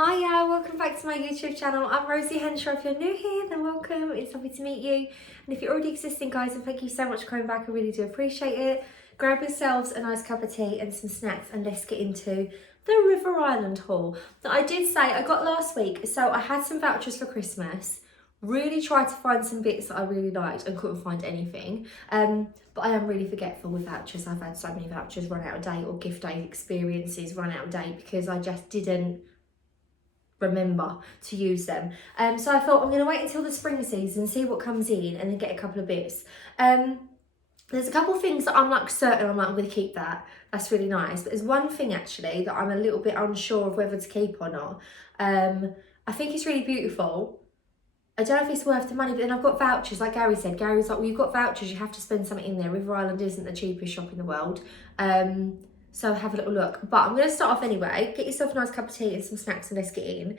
Hiya, welcome back to my YouTube channel. I'm Rosie Henshaw. If you're new here, then welcome. It's lovely to meet you. And if you're already existing, guys, then thank you so much for coming back. I really do appreciate it. Grab yourselves a nice cup of tea and some snacks, and let's get into the River Island haul that I did say I got last week. So I had some vouchers for Christmas. Really tried to find some bits that I really liked and couldn't find anything. But I am really forgetful with vouchers. I've had so many vouchers run out of date, or gift day experiences run out of date because I just didn't remember to use them. So I thought I'm going to wait until the spring season, see what comes in, and then get a couple of bits. There's a couple of things that I'm like certain I'm going to keep that. That's really nice. But there's one thing actually that I'm a little bit unsure of whether to keep or not. I think it's really beautiful. I don't know if it's worth the money, but then I've got vouchers, like Gary said. Gary was like, well, you've got vouchers, you have to spend something in there. River Island isn't the cheapest shop in the world. So have a little look. But I'm going to start off anyway. Get yourself a nice cup of tea and some snacks and let's get in.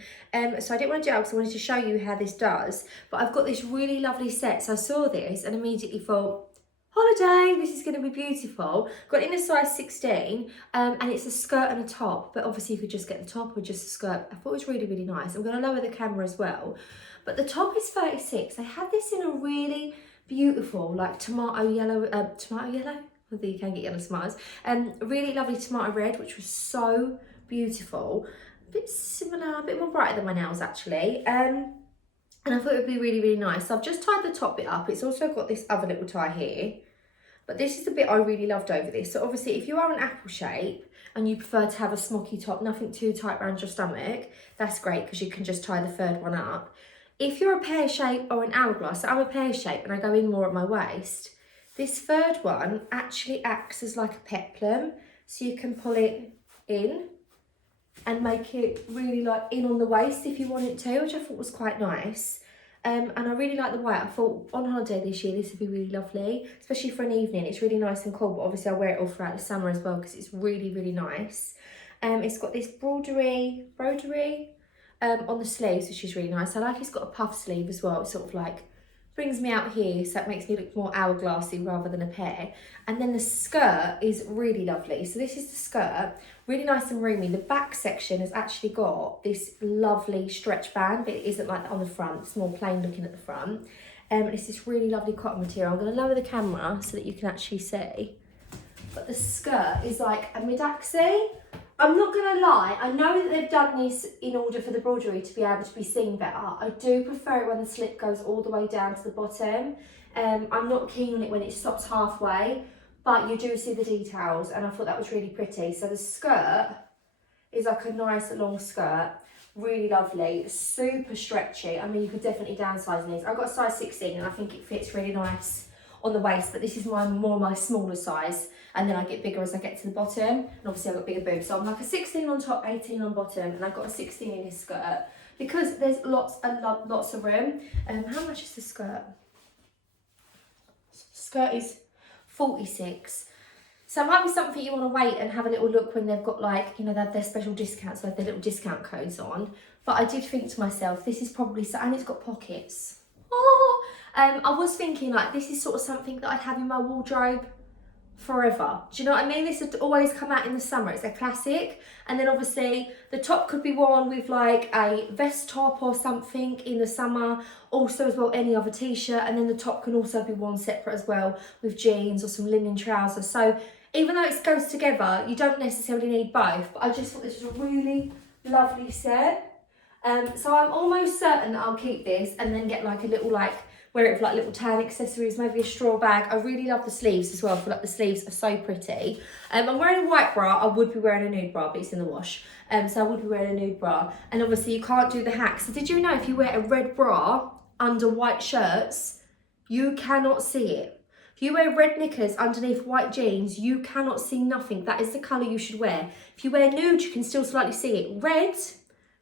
So I didn't want to do it because I wanted to show you how this does. But I've got this really lovely set. So I saw this and immediately thought, holiday, this is going to be beautiful. Got it in a size 16 and it's a skirt and a top. But obviously you could just get the top or just a skirt. I thought it was really, really nice. I'm going to lower the camera as well. But the top is 36. They had this in a really beautiful, like tomato yellow. Although you can get yellow tomatoes. Really lovely tomato red, which was so beautiful. A bit similar, a bit more brighter than my nails actually. And I thought it would be really, really nice. So I've just tied the top bit up. It's also got this other little tie here. But this is the bit I really loved over this. So obviously if you are an apple shape and you prefer to have a smocky top, nothing too tight around your stomach, that's great because you can just tie the third one up. If you're a pear shape or an hourglass, so I'm a pear shape and I go in more at my waist, this third one actually acts as like a peplum, so you can pull it in and make it really like in on the waist if you want it to, which I thought was quite nice. And I really like the white. I thought on holiday this year this would be really lovely, especially for an evening. It's really nice and cool, but obviously I wear it all throughout the summer as well because it's really, really nice. It's got this broderie on the sleeves, which is really nice. I like it's got a puff sleeve as well. It's sort of like brings me out here, so it makes me look more hourglassy rather than a pear. And then the skirt is really lovely. So this is the skirt, really nice and roomy. The back section has actually got this lovely stretch band, but it isn't like that on the front. It's more plain looking at the front. It's this really lovely cotton material. I'm going to lower the camera so that you can actually see. But the skirt is like a mid-axi. I'm not going to lie, I know that they've done this in order for the broderie to be able to be seen better. I do prefer it when the slip goes all the way down to the bottom. I'm not keen on it when it stops halfway, but you do see the details and I thought that was really pretty. So the skirt is like a nice long skirt, really lovely, super stretchy. I mean, you could definitely downsize these. I've got a size 16 and I think it fits really nice on the waist, but this is more my smaller size. And then I get bigger as I get to the bottom. And obviously I've got bigger boobs. So I'm like a 16 on top, 18 on bottom. And I've got a 16 in this skirt. Because there's lots of room. How much is the skirt? Skirt is 46. So it might be something you want to wait and have a little look when they've got like, you know, they have their special discounts, like their little discount codes on. But I did think to myself, this is probably, and it's got pockets. Oh! I was thinking like, this is sort of something that I'd have in my wardrobe forever. Do you know what I mean? This would always come out in the summer. It's a classic. And then obviously the top could be worn with like a vest top or something in the summer. Also as well any other t-shirt. And then the top can also be worn separate as well with jeans or some linen trousers. So even though it goes together, you don't necessarily need both. But I just thought this was a really lovely set. So I'm almost certain that I'll keep this and then get like a little like wear it with like little tan accessories, maybe a straw bag. I really love the sleeves as well. I feel like the sleeves are so pretty. I'm wearing a white bra. I would be wearing a nude bra, but it's in the wash. So I would be wearing a nude bra. And obviously you can't do the hack. So did you know if you wear a red bra under white shirts, you cannot see it? If you wear red knickers underneath white jeans, you cannot see nothing. That is the colour you should wear. If you wear nude, you can still slightly see it. Red,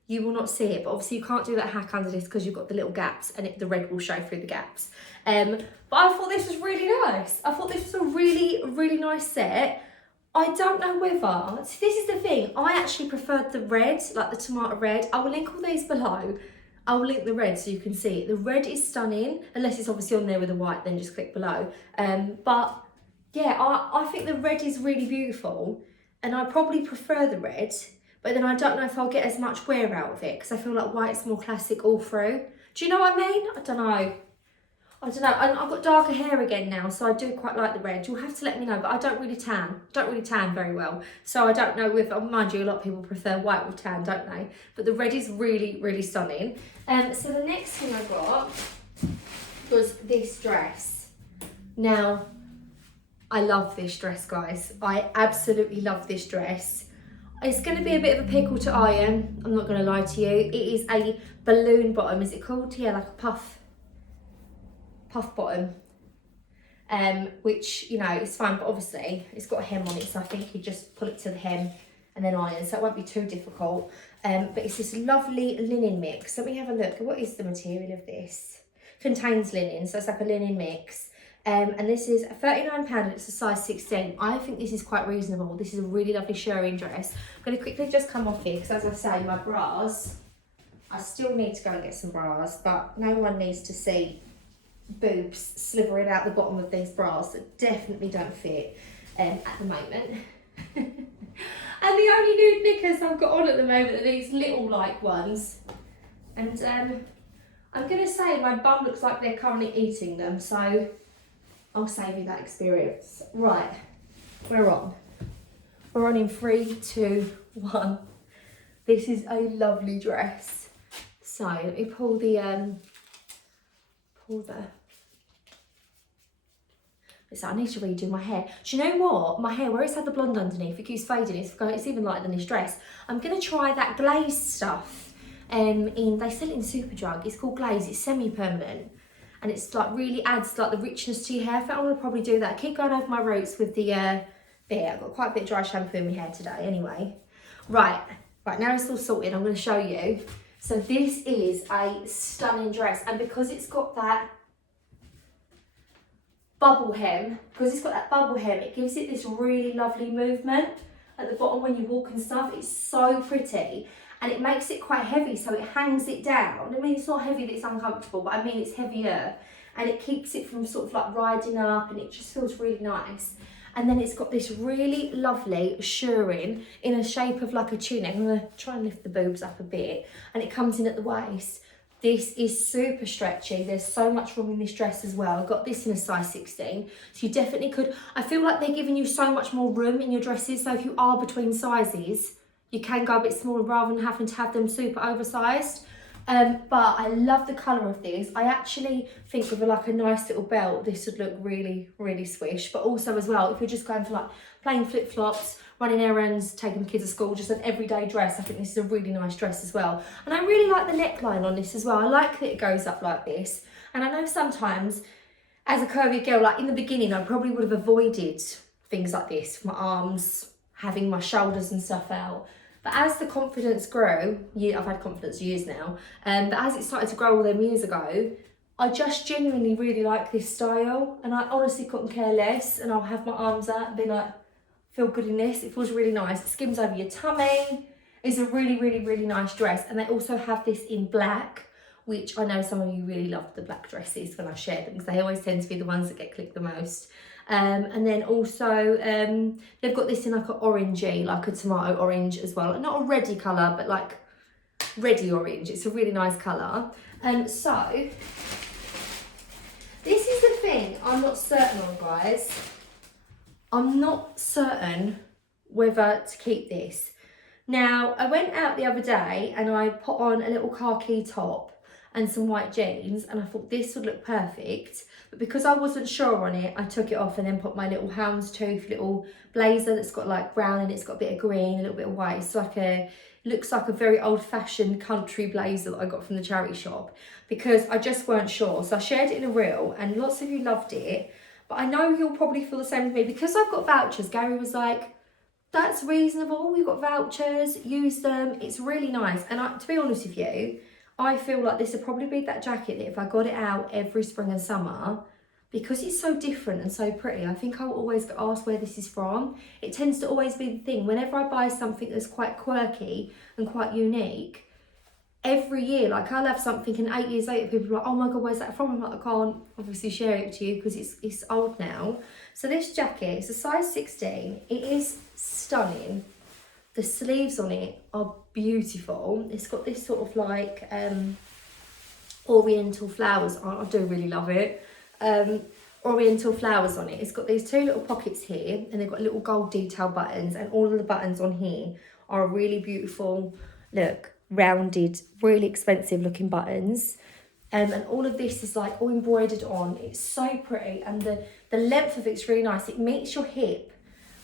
you will not see it, but obviously you can't do that hack under this because you've got the little gaps and the red will show through the gaps. But I thought this was really nice. I thought this was a really, really nice set. I don't know whether, see, this is the thing, I actually preferred the red, like the tomato red. I will link all these below. I will link the red so you can see it. The red is stunning, unless it's obviously on there with the white, then just click below. But yeah, I think the red is really beautiful and I probably prefer the red. but then I don't know if I'll get as much wear out of it because I feel like white's more classic all through. Do you know what I mean? I don't know. I've got darker hair again now, so I do quite like the red. You'll have to let me know, but I don't really tan very well. So I don't know if, mind you, a lot of people prefer white with tan, don't they? But the red is really, really stunning. So the next thing I got was this dress. Now, I love this dress, guys. I absolutely love this dress. It's going to be a bit of a pickle to iron, I'm not going to lie to you. It is a balloon bottom, is it called? Yeah, like a puff bottom, which, you know, is fine, but obviously it's got a hem on it, so I think you just pull it to the hem and then iron, so it won't be too difficult. But it's this lovely linen mix. Let me have a look. What is the material of this? Contains linen, so it's like a linen mix. And this is £39 and it's a size 16. I think this is quite reasonable. This is a really lovely shirring dress. I'm going to quickly just come off here because, as I say, my bras, I still need to go and get some bras, but no one needs to see boobs slithering out the bottom of these bras that definitely don't fit at the moment. And the only nude knickers I've got on at the moment are these little like ones, and I'm gonna say my bum looks like they're currently eating them, so I'll save you that experience. Right, we're on in 3, 2, 1. This is a lovely dress. So let me pull the so I need to redo my hair. Do you know what? My hair, where it's had the blonde underneath, it keeps fading. It's even lighter than this dress. I'm going to try that glaze stuff. They sell it in Superdrug. It's called Glaze. It's semi-permanent. And it's like really adds like the richness to your hair. I think I'm going to probably do that. I keep going over my roots with the bit. I've got quite a bit of dry shampoo in my hair today anyway. Right, now it's all sorted. I'm going to show you. So this is a stunning dress. And because it's got that bubble hem, it gives it this really lovely movement at the bottom when you walk and stuff. It's so pretty, and it makes it quite heavy, so it hangs it down. I mean, it's not heavy that it's uncomfortable, but I mean it's heavier, and it keeps it from sort of like riding up, and it just feels really nice. And then it's got this really lovely shirring in a shape of like a tunic. I'm going to try and lift the boobs up a bit, and it comes in at the waist. This is super stretchy. There's so much room in this dress as well. I got this in a size 16, so you definitely could. I feel like they're giving you so much more room in your dresses, so if you are between sizes, you can go a bit smaller rather than having to have them super oversized. But I love the colour of this. I actually think with like a nice little belt, this would look really, really swish. But also as well, if you're just going for like plain flip-flops, running errands, taking the kids to school, just an everyday dress, I think this is a really nice dress as well. And I really like the neckline on this as well. I like that it goes up like this. And I know sometimes, as a curvy girl, like in the beginning, I probably would have avoided things like this, my arms, having my shoulders and stuff out. But as the confidence grew, I've had confidence years now, but as it started to grow all them years ago, I just genuinely really like this style, and I honestly couldn't care less. And I'll have my arms out and be like, feel good in this. It feels really nice. It skims over your tummy. It's a really, really, really nice dress. And they also have this in black, which I know some of you really love the black dresses when I share them, because they always tend to be the ones that get clicked the most. And then also they've got this in like an orangey, like a tomato orange as well. Not a reddy colour, but like reddy orange. It's a really nice colour. So this is the thing I'm not certain on, guys. I'm not certain whether to keep this. Now, I went out the other day and I put on a little khaki top and some white jeans, and I thought this would look perfect. But because I wasn't sure on it, I took it off and then put my little houndstooth little blazer that's got like brown and it's got a bit of green, a little bit of white. It's like looks like a very old-fashioned country blazer that I got from the charity shop, because I just weren't sure. So I shared it in a reel and lots of you loved it. But I know you'll probably feel the same as me. Because I've got vouchers, Gary was like, that's reasonable, we've got vouchers, use them, it's really nice. And to be honest with you, I feel like this would probably be that jacket that if I got it out every spring and summer, because it's so different and so pretty, I think I'll always get asked where this is from. It tends to always be the thing. Whenever I buy something that's quite quirky and quite unique, every year, like I'll have something and 8 years later, people are like, oh my God, where's that from? I'm like, I can't obviously share it to you because it's old now. So this jacket, it's a size 16. It is stunning. The sleeves on it are beautiful. It's got this sort of like oriental flowers. I do really love it. Oriental flowers on it. It's got these two little pockets here, and they've got little gold detail buttons, and all of the buttons on here are really beautiful, look, rounded, really expensive looking buttons. And all of this is like all embroidered on. It's so pretty, and the length of it's really nice. It meets your hip,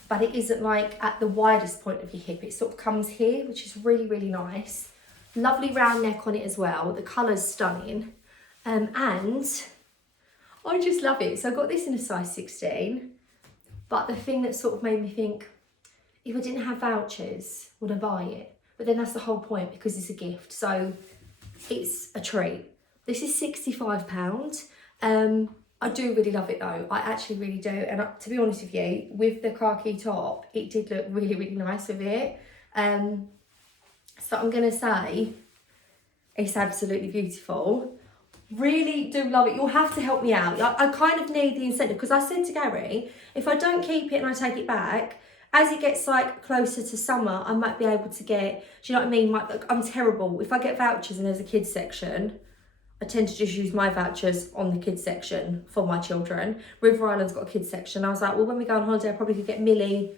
but it isn't like at the widest point of your hip. It sort of comes here, which is really, really nice. Lovely round neck on it as well. The colour's stunning. And I just love it. So I got this in a size 16. But the thing that sort of made me think, if I didn't have vouchers, would I buy it? But then that's the whole point, because it's a gift. So it's a treat. This is £65. I do really love it though. I actually really do. And to be honest with you, with the khaki top, it did look really, really nice with it. So I'm going to say it's absolutely beautiful. Really do love it. You'll have to help me out. I kind of need the incentive, because I said to Gary, if I don't keep it and I take it back, as it gets like closer to summer, I might be able to get, do you know what I mean? I'm terrible. If I get vouchers and there's a kids section, I tend to just use my vouchers on the kids section for my children. River Island's got a kids section. I was like, well, when we go on holiday, I probably could get Millie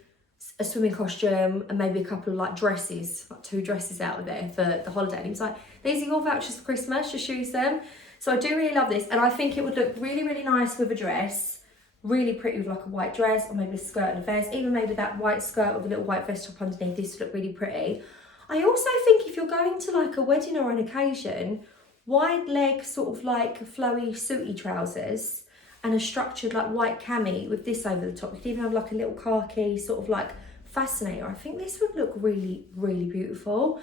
a swimming costume and maybe a couple of like dresses, like 2 dresses out of there for the holiday. And he was like, these are your vouchers for Christmas, just use them. So I do really love this, and I think it would look really, really nice with a dress. Really pretty with like a white dress, or maybe a skirt and a vest. Even maybe that white skirt with a little white vest top underneath. This would look really pretty. I also think if you're going to like a wedding or an occasion, wide leg sort of like flowy suity trousers and a structured like white cami with this over the top. You could even have like a little khaki sort of like fascinator. I think this would look really, really beautiful.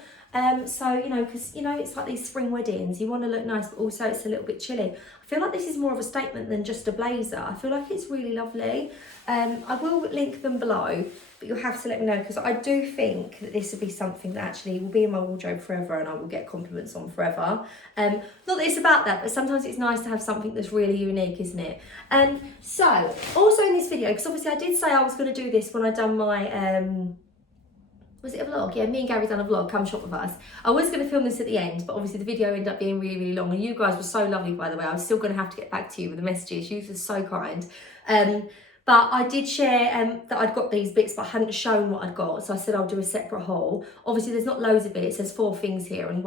So, you know, because, you know, it's like these spring weddings, you want to look nice, but also it's a little bit chilly. I feel like this is more of a statement than just a blazer. I feel like it's really lovely. I will link them below, but you'll have to let me know, because I do think that this would be something that actually will be in my wardrobe forever, and I will get compliments on forever. Not that it's about that, but sometimes it's nice to have something that's really unique, isn't it? So, also in this video, because obviously I did say I was going to do this when I done my... was it a vlog? Yeah, me and Gary done a vlog, come shop with us. I was going to film this at the end, but obviously the video ended up being really, really long. And you guys were so lovely, by the way. I was still going to have to get back to you with the messages. You were so kind. But I did share that I'd got these bits, but I hadn't shown what I'd got. So I said I'll do a separate haul. Obviously, there's not loads of bits. There's 4 things here, and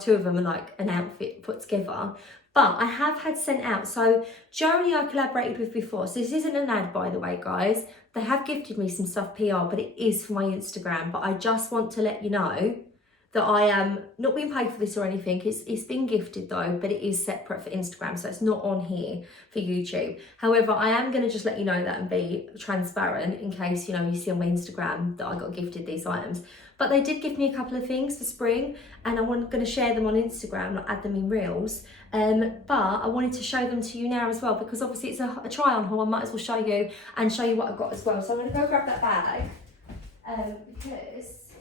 two of them are like an outfit put together. But I have had sent out. So Joanie I collaborated with before. So this isn't an ad, by the way, guys. They have gifted me some stuff PR, but it is for my Instagram. But I just want to let you know that I am not being paid for this or anything. It's been gifted though, but it is separate for Instagram. So it's not on here for YouTube. However, I am going to just let you know that and be transparent in case, you know, you see on my Instagram that I got gifted these items. But they did give me a couple of things for spring, and I'm going to share them on Instagram, not add them in Reels. But I wanted to show them to you now as well, because obviously it's a try-on haul. I might as well show you and show you what I've got as well. So I'm going to go grab that bag because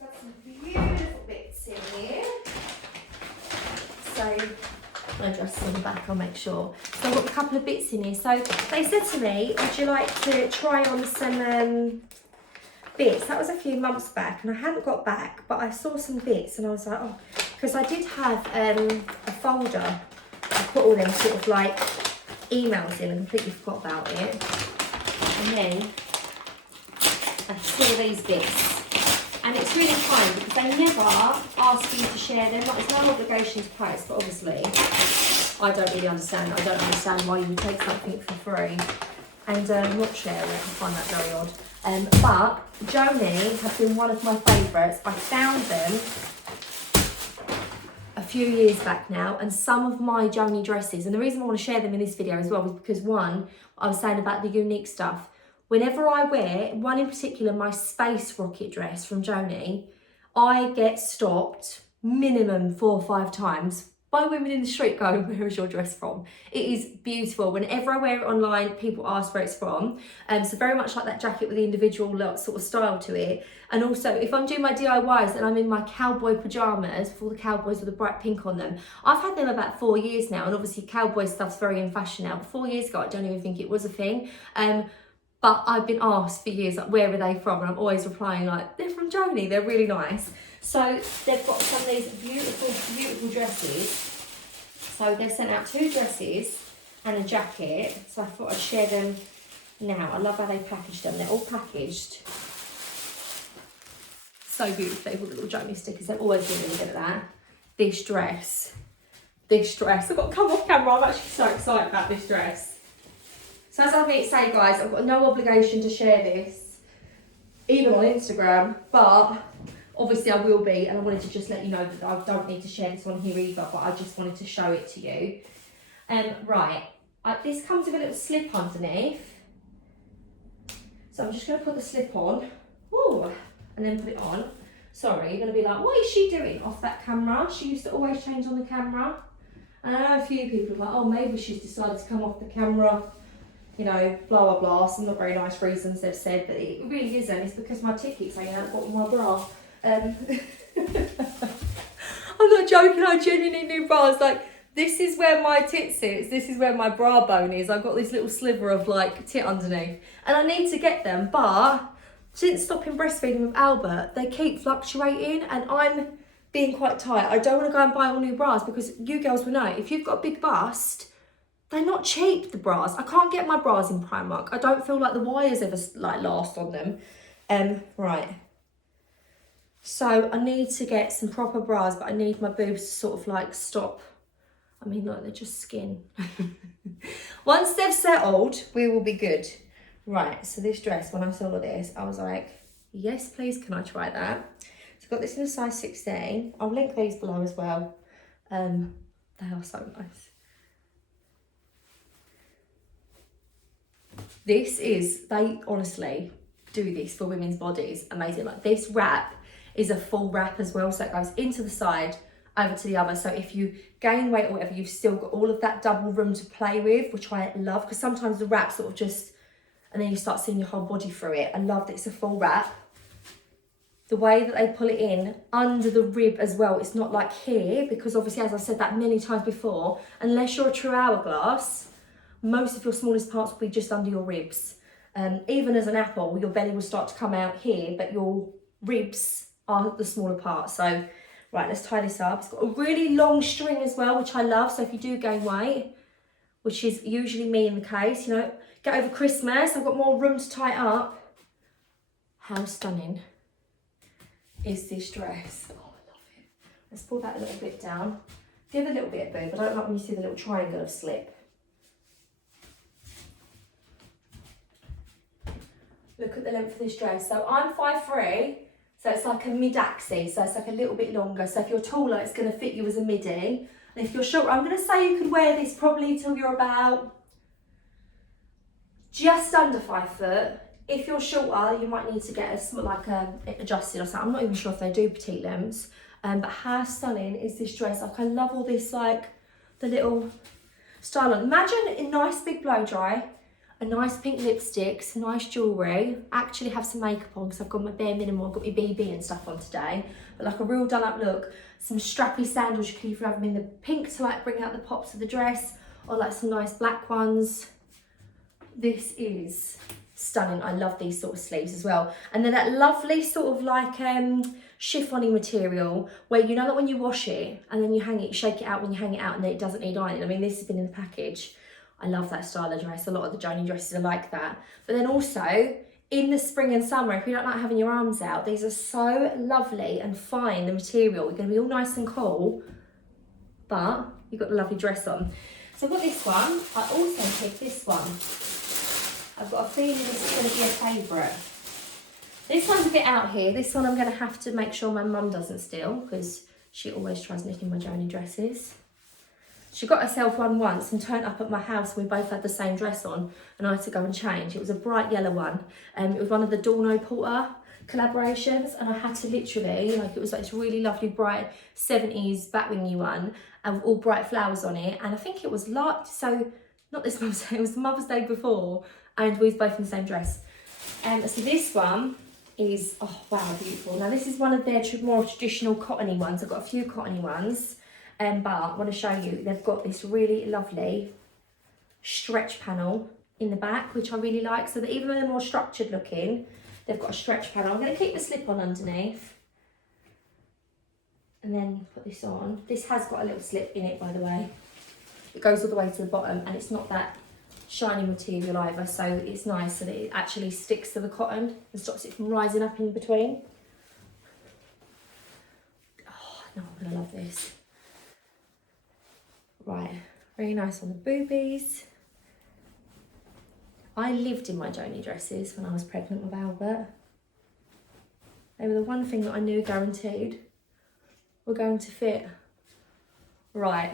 I've got some beautiful bits in here. So my dress is on the back, I'll make sure. So I've got a couple of bits in here. So they said to me, would you like to try on some bits? That was a few months back, and I hadn't got back, but I saw some bits and I was like, oh, because I did have a folder. I put all them sort of like emails in and completely forgot about it. And then I saw these bits. And it's really fine because they never ask you to share them. Like, it's no obligation to post, but obviously I don't really understand. I don't understand why you would take something for free and not share it. I find that very odd. But Joanie have been one of my favourites. I found them a few years back now, and some of my Joanie dresses, and the reason I want to share them in this video as well is because, one, I was saying about the unique stuff. Whenever I wear, one in particular, my Space Rocket dress from Joanie, I get stopped minimum 4 or 5 times by women in the street going, where is your dress from? It is beautiful. Whenever I wear it online, people ask where it's from. So very much like that jacket with the individual sort of style to it. And also, if I'm doing my DIYs and I'm in my cowboy pyjamas, for the cowboys with the bright pink on them, I've had them about 4 years now, and obviously cowboy stuff's very in fashion now. But 4 years ago, I don't even think it was a thing. but I've been asked for years, like, where are they from? And I'm always replying like, they're from Joanie, they're really nice. So they've got some of these beautiful, beautiful dresses. So they've sent out 2 dresses and a jacket. So I thought I'd share them now. I love how they packaged them. They're all packaged so beautifully with the little Joanie stickers. They've always been really good at that. This dress, I've got to come off camera. I'm actually so excited about this dress. So as I say, guys, I've got no obligation to share this, even on Instagram, but obviously I will be, and I wanted to just let you know that I don't need to share this on here either, but I just wanted to show it to you. Right, this comes with a little slip underneath. So I'm just going to put the slip on, ooh, and then put it on. Sorry, you're going to be like, what is she doing off that camera? She used to always change on the camera. And I know a few people are like, oh, maybe she's decided to come off the camera, you know, blah, blah, blah. Some not very nice reasons they've said, but it really isn't. It's because my tit keeps hanging out the bottom of my bra. I'm not joking, I genuinely need bras. Like, this is where my tit sits, this is where my bra bone is. I've got this little sliver of like tit underneath, and I need to get them, but since stopping breastfeeding with Albert, they keep fluctuating, and I'm being quite tight. I don't want to go and buy all new bras, because you girls will know, if you've got a big bust, they're not cheap, the bras. I can't get my bras in Primark. I don't feel like the wires ever like last on them. Right. So I need to get some proper bras, but I need my boobs to sort of like stop. I mean, like, they're just skin. Once they've settled, we will be good. Right, so this dress, when I saw this, I was like, yes, please, can I try that? So I've got this in a size 16. I'll link these below as well. They are so nice. They honestly do this for women's bodies. Amazing. Like, this wrap is a full wrap as well. So it goes into the side, over to the other. So if you gain weight or whatever, you've still got all of that double room to play with, which I love, because sometimes the wrap sort of just, and then you start seeing your whole body through it. I love that it's a full wrap. The way that they pull it in under the rib as well, it's not like here, because obviously, as I've said that many times before, unless you're a true hourglass, most of your smallest parts will be just under your ribs. Even as an apple, your belly will start to come out here, but your ribs are the smaller part. So, right, let's tie this up. It's got a really long string as well, which I love. So if you do gain weight, which is usually me in the case, you know, get over Christmas, I've got more room to tie it up. How stunning is this dress? Oh, I love it. Let's pull that a little bit down. Give a little bit, boob. I don't like when you see the little triangle of slip. Look at the length of this dress. So I'm 5'3", so it's like a mid-axis, so it's like a little bit longer. So if you're taller, it's going to fit you as a midi. And if you're shorter, I'm going to say you could wear this probably till you're about just under 5 foot. If you're shorter, you might need to get it adjusted or something. I'm not even sure if they do petite lengths. But how stunning is this dress? Like, I love all this, like, the little style on. Imagine a nice big blow dry, a nice pink lipstick, some nice jewellery. Actually have some makeup on because I've got my bare minimum, I've got my BB and stuff on today. But like a real done up look. Some strappy sandals, you can either have them in the pink to like bring out the pops of the dress, or like some nice black ones. This is stunning. I love these sort of sleeves as well. And then that lovely sort of like chiffony material where you know that when you wash it and then you hang it, you shake it out when you hang it out and then it doesn't need ironing. I mean, this has been in the package. I love that style of dress. A lot of the Joanie dresses are like that. But then also, in the spring and summer, if you don't like having your arms out, these are so lovely and fine, the material. You're going to be all nice and cool, but you've got the lovely dress on. So I've got this one. I also picked this one. I've got a feeling this is going to be a favourite. This one's a bit out here. This one I'm going to have to make sure my mum doesn't steal, because she always tries nicking my Joanie dresses. She got herself one once and turned up at my house and we both had the same dress on and I had to go and change. It was a bright yellow one. It was one of the Dorno Porter collaborations, and I had to literally, like, it was like this really lovely bright 70s batwingy one and with all bright flowers on it. And I think it was like, so not this Mother's Day, it was the Mother's Day before, and we was both in the same dress. So this one is, oh wow, beautiful. Now this is one of their more traditional cottony ones. I've got a few cottony ones. But I want to show you, they've got this really lovely stretch panel in the back, which I really like, so that even though they're more structured looking, they've got a stretch panel. I'm going to keep the slip on underneath. And then put this on. This has got a little slip in it, by the way. It goes all the way to the bottom, and it's not that shiny material either, so it's nice so that it actually sticks to the cotton and stops it from rising up in between. Oh, no, I'm going to love this. Right, very nice on the boobies. I lived in my Joanie dresses when I was pregnant with Albert. They were the one thing that I knew guaranteed were going to fit. Right,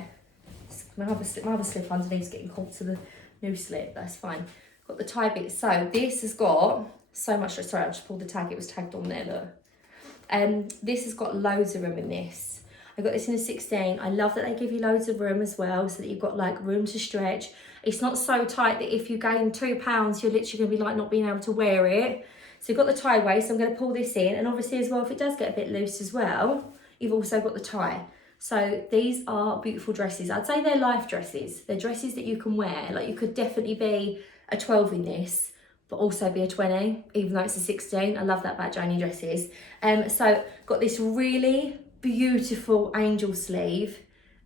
my other slip underneath's getting caught to the new slip, that's fine. Got the tie bit, so this has got so much, sorry, I just pulled the tag, it was tagged on there, look. This has got loads of room in this. I got this in a 16. I love that they give you loads of room as well, so that you've got like room to stretch. It's not so tight that if you gain 2 pounds, you're literally gonna be like not being able to wear it. So you've got the tie waist, so I'm gonna pull this in, and obviously as well, if it does get a bit loose as well, you've also got the tie. So these are beautiful dresses. I'd say they're life dresses. They're dresses that you can wear. Like you could definitely be a 12 in this, but also be a 20, even though it's a 16. I love that about Joanie dresses. So got this really beautiful angel sleeve.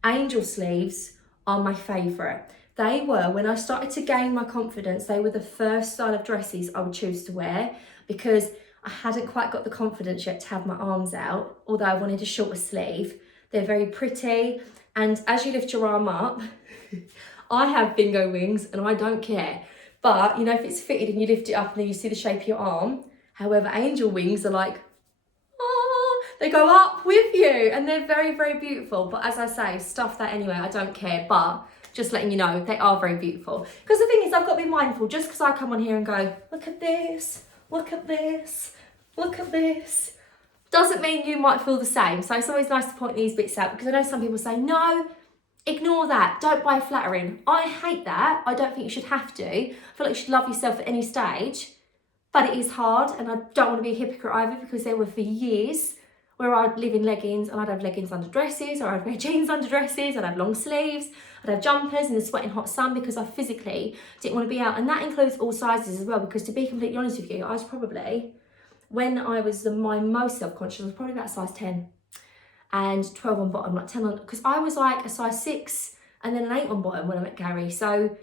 Angel sleeves are my favourite. They were, when I started to gain my confidence, they were the first style of dresses I would choose to wear, because I hadn't quite got the confidence yet to have my arms out, although I wanted a shorter sleeve. They're very pretty, and as you lift your arm up, I have bingo wings and I don't care. But you know, if it's fitted and you lift it up and then you see the shape of your arm, however, angel wings are like, oh, they go up with you and they're very, very beautiful. But as I say, stuff that anyway, I don't care. But just letting you know, they are very beautiful. Because the thing is, I've got to be mindful, just because I come on here and go, look at this, look at this, look at this, doesn't mean you might feel the same. So it's always nice to point these bits out, because I know some people say, no, ignore that, don't buy flattering. I hate that. I don't think you should have to. I feel like you should love yourself at any stage, but it is hard, and I don't want to be a hypocrite either, because there were for years where I'd live in leggings and I'd have leggings under dresses, or I'd wear jeans under dresses, I'd have long sleeves, I'd have jumpers in the sweating hot sun, because I physically didn't want to be out. And that includes all sizes as well, because to be completely honest with you, I was probably, when I was my most self-conscious, I was probably about size 10 and 12 on bottom, like 10 on, because I was like a size 6 and then an 8 on bottom when I met Gary. So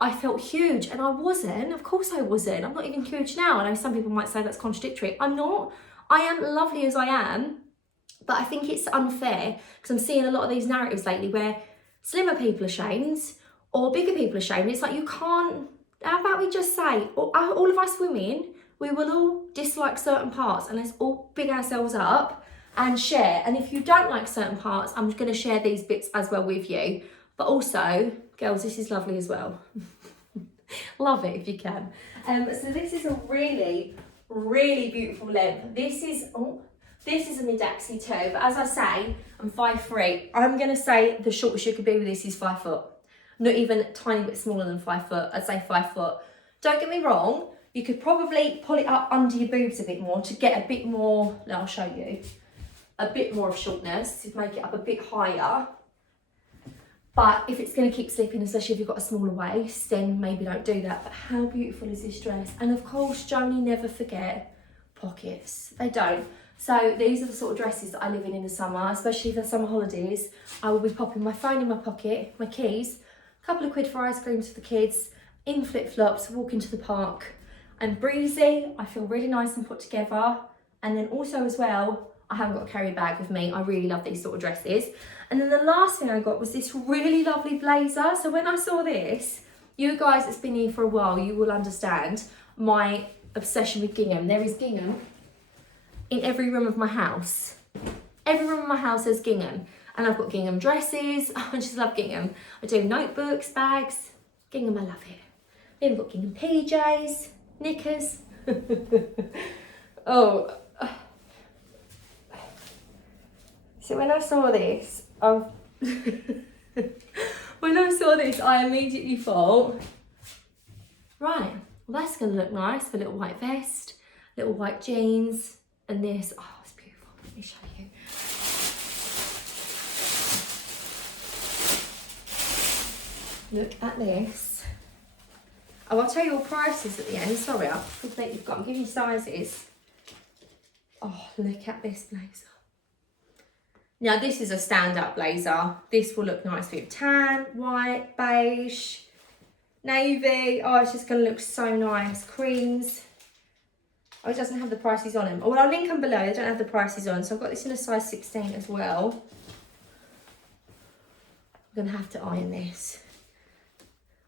I felt huge, and I wasn't, of course I wasn't. I'm not even huge now. I know some people might say that's contradictory. I'm not. I am lovely as I am, but I think it's unfair, because I'm seeing a lot of these narratives lately where slimmer people are shamed or bigger people are shamed. It's like, you can't, how about we just say, all of us women, we will all dislike certain parts, and let's all big ourselves up and share. And if you don't like certain parts, I'm going to share these bits as well with you. But also, girls, this is lovely as well. Love it if you can. So this is a really, really beautiful length. This is a mid-axi too, but as I say, I'm 5'3". I'm going to say the shortest you could be with this is 5 foot. Not even a tiny bit smaller than 5 foot. I'd say 5 foot. Don't get me wrong, you could probably pull it up under your boobs a bit more to get a bit more, I'll show you, a bit more of shortness, to make it up a bit higher. But if it's going to keep slipping, especially if you've got a smaller waist, then maybe don't do that. But how beautiful is this dress? And of course, Joanie never forget pockets. They don't. So these are the sort of dresses that I live in the summer, especially for summer holidays. I will be popping my phone in my pocket, my keys, a couple of quid for ice creams for the kids, in flip-flops, walking to the park. I'm breezy, I feel really nice and put together. And then also as well, I haven't got a carry bag with me. I really love these sort of dresses. And then the last thing I got was this really lovely blazer. So when I saw this, you guys that's been here for a while, you will understand my obsession with gingham. There is gingham in every room of my house. Every room of my house has gingham. And I've got gingham dresses. I just love gingham. I do notebooks, bags. Gingham, I love it. Then we've got gingham PJs, knickers. Oh. So when I saw this, I immediately thought, right, well that's going to look nice with a little white vest, little white jeans, and this. Oh, it's beautiful. Let me show you. Look at this. Oh, I'll tell you all prices at the end. Sorry, I forgot you've got. I'm giving you sizes. Oh, look at this blazer. Now, this is a stand-up blazer. This will look nice with tan, white, beige, navy. Oh, it's just going to look so nice. Creams. Oh, it doesn't have the prices on them. Oh, well, I'll link them below. They don't have the prices on. So I've got this in a size 16 as well. I'm going to have to iron this.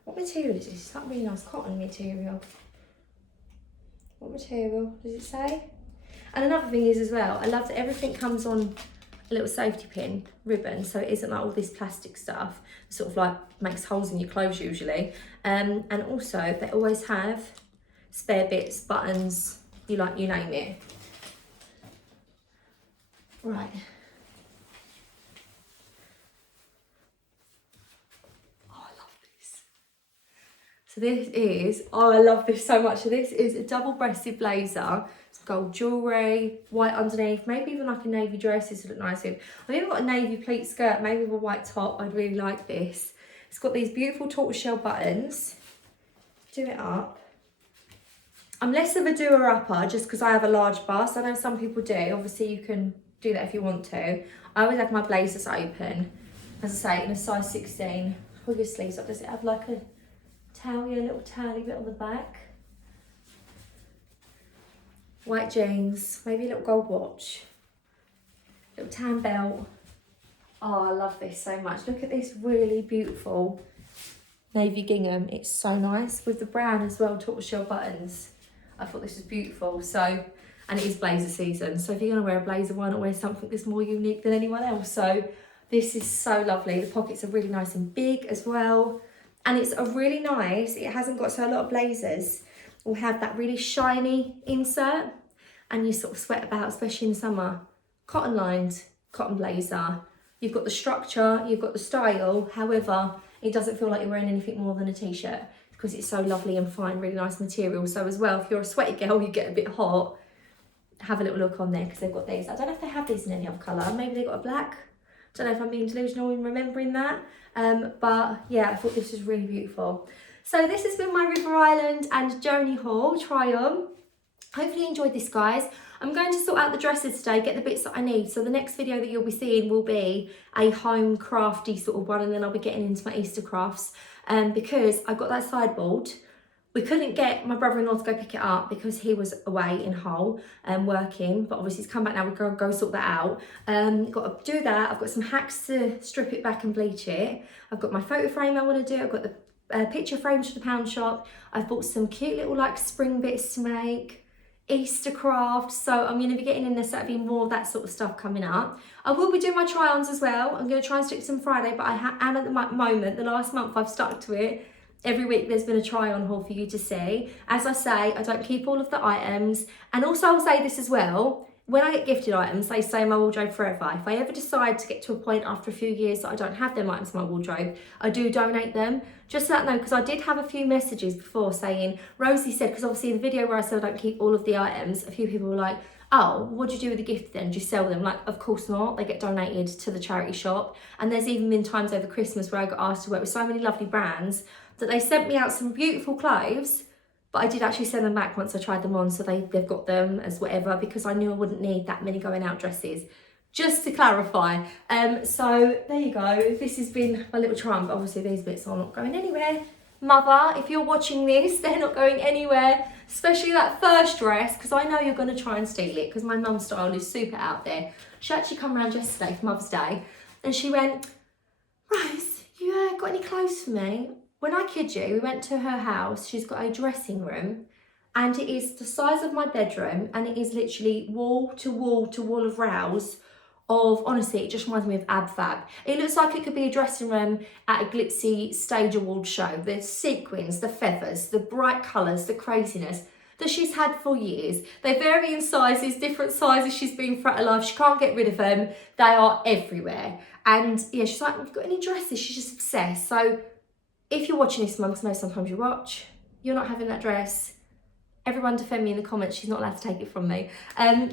What material is this? It's like really nice cotton material. What material does it say? And another thing is as well, I love that everything comes on a little safety pin ribbon, so it isn't like all this plastic stuff, sort of like makes holes in your clothes usually. And also they always have spare bits, buttons, you name it. Right. So this is, oh, I love this so much. So this is a double-breasted blazer. It's gold jewellery, white underneath, maybe even like a navy dress. This would look nice with. I've even got a navy pleat skirt, maybe with a white top. I'd really like this. It's got these beautiful tortoiseshell buttons. Do it up. I'm less of a doer-upper just because I have a large bust. I know some people do. Obviously, you can do that if you want to. I always have my blazers open, as I say, in a size 16. Pull your sleeves up. Does it have like a towel, a little towely bit on the back? White jeans, maybe a little gold watch, little tan belt. Oh, I love this so much. Look at this really beautiful navy gingham. It's so nice with the brown as well, tortoiseshell buttons. I thought this was beautiful. So, and it is blazer season. So if you're gonna wear a blazer, why not wear something that's more unique than anyone else? So this is so lovely. The pockets are really nice and big as well. And it's a really nice, it hasn't got, so a lot of blazers will have that really shiny insert and you sort of sweat about, especially in summer. Cotton lined, cotton blazer. You've got the structure, you've got the style. However, it doesn't feel like you're wearing anything more than a t-shirt because it's so lovely and fine, really nice material. So as well, if you're a sweaty girl, you get a bit hot, have a little look on there because they've got these. I don't know if they have these in any other colour. Maybe they've got a black. I don't know if I'm being delusional in remembering that. But yeah, I thought this was really beautiful. So this has been my River Island and Joanie haul try on. Hopefully you enjoyed this, guys. I'm going to sort out the dresses today, get the bits that I need. So the next video that you'll be seeing will be a home crafty sort of one, and then I'll be getting into my Easter crafts. Because I got that sideboard. We couldn't get my brother-in-law to go pick it up because he was away in Hull working, but obviously he's come back now. We'll go sort that out. Got to do that. I've got some hacks to strip it back and bleach it. I've got my photo frame I want to do. I've got the picture frames from the pound shop. I've bought some cute little like spring bits to make, Easter crafts. So I'm going to be getting in there, so that'll be more of that sort of stuff coming up. I will be doing my try-ons as well. I'm going to try and stick to them Friday, but I am at the moment, the last month I've stuck to it. Every week there's been a try-on haul for you to see. As I say, I don't keep all of the items. And also I'll say this as well, when I get gifted items, they stay in my wardrobe forever. If I ever decide to get to a point after a few years that I don't have them items in my wardrobe, I do donate them. Just so that know, because I did have a few messages before saying, Rosie said, because obviously in the video where I said I don't keep all of the items, a few people were like, oh, what do you do with the gift then? Do you sell them? Like, of course not. They get donated to the charity shop. And there's even been times over Christmas where I got asked to work with so many lovely brands that they sent me out some beautiful clothes, but I did actually send them back once I tried them on, so they've got them as whatever, because I knew I wouldn't need that many going out dresses, just to clarify. So there you go. This has been my little try, but obviously these bits are not going anywhere. Mother, if you're watching this, they're not going anywhere, especially that first dress, because I know you're going to try and steal it, because my mum's style is super out there. She actually come around yesterday for Mother's Day, and she went, Rose, you got any clothes for me? When I kid you, we went to her house. She's got a dressing room and it is the size of my bedroom, and it is literally wall to wall to wall of rows of, honestly, it just reminds me of Ab Fab. It looks like it could be a dressing room at a glitzy stage award show. The sequins, the feathers, the bright colours, the craziness that she's had for years. They vary in sizes, different sizes she's been throughout her life. She can't get rid of them. They are everywhere. And yeah, she's like, have you got any dresses? She's just obsessed. So if you're watching this, Mum, because I know sometimes you watch, you're not having that dress, everyone defend me in the comments. She's not allowed to take it from me.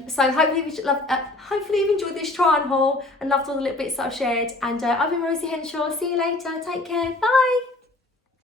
So hopefully you've enjoyed this try and haul and loved all the little bits that I've shared. And I've been Rosie Henshaw. See you later. Take care. Bye.